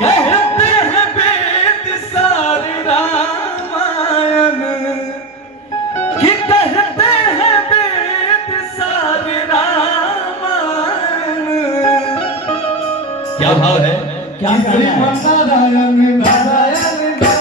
कहते हैं वेद सारे रामायण कि कहते हैं वेद सारे रामायण। क्या भाव है? क्या नारायण नारायण के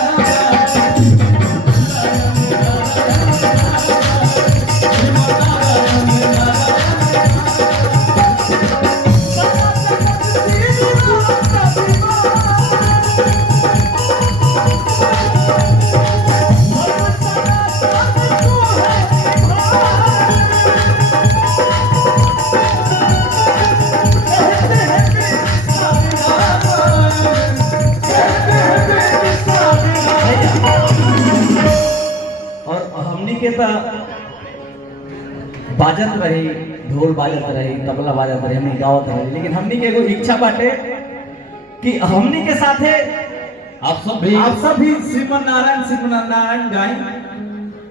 बाजत रही, ढोल बाजत रही, तबला बाजत रही, हमने गावत रही, लेकिन हमनी के एगो इच्छा बाटे कि हमनी के साथे आप सब भी श्रीमन नारायण गाएं।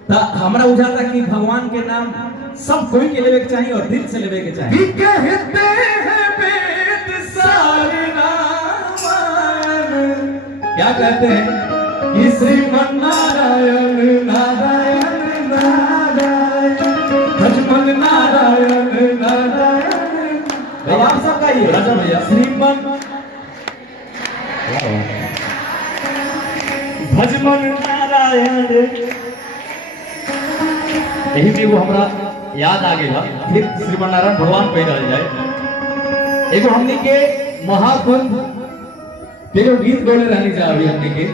तो हमरा बुझाता कि भगवान के नाम सब कोई के लेवे के चाहिए और दिल से लेवे के चाहिए। कहते हैं वेद सारे रामायण, क्या कहते हैं कि श्रीमन नारायण नारायण भजमन नारायण नारायण। आप सब का ये राजा भैया श्रीमन भजमन नारायण। यही भी वो हमरा याद आ गया, फिर श्रीमन नारायण भगवान पे रह जाए। एगो हमने के महापुरुष तेरे गीत बोले रहने जा अभी हमने के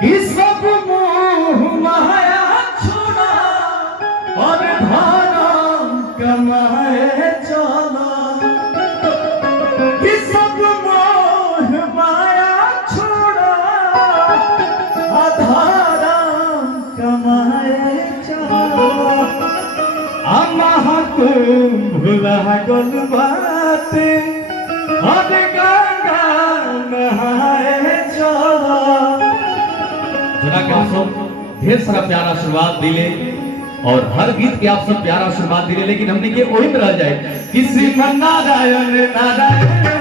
कि सब मोह माया छोड़ा और धर्म कमाए चला, कि सब मोह माया छोड़ा और धर्म कमाए चला। महाकुंभ लागल बाटे और गंगा नहाए चला। जना के आप सब ढेर सारा प्यारा आशीर्वाद दिले और हर गीत के आप सब प्यारा आशीर्वाद दिले, लेकिन हमने के वही में रह जाए कि श्रीमन नारायण नारायण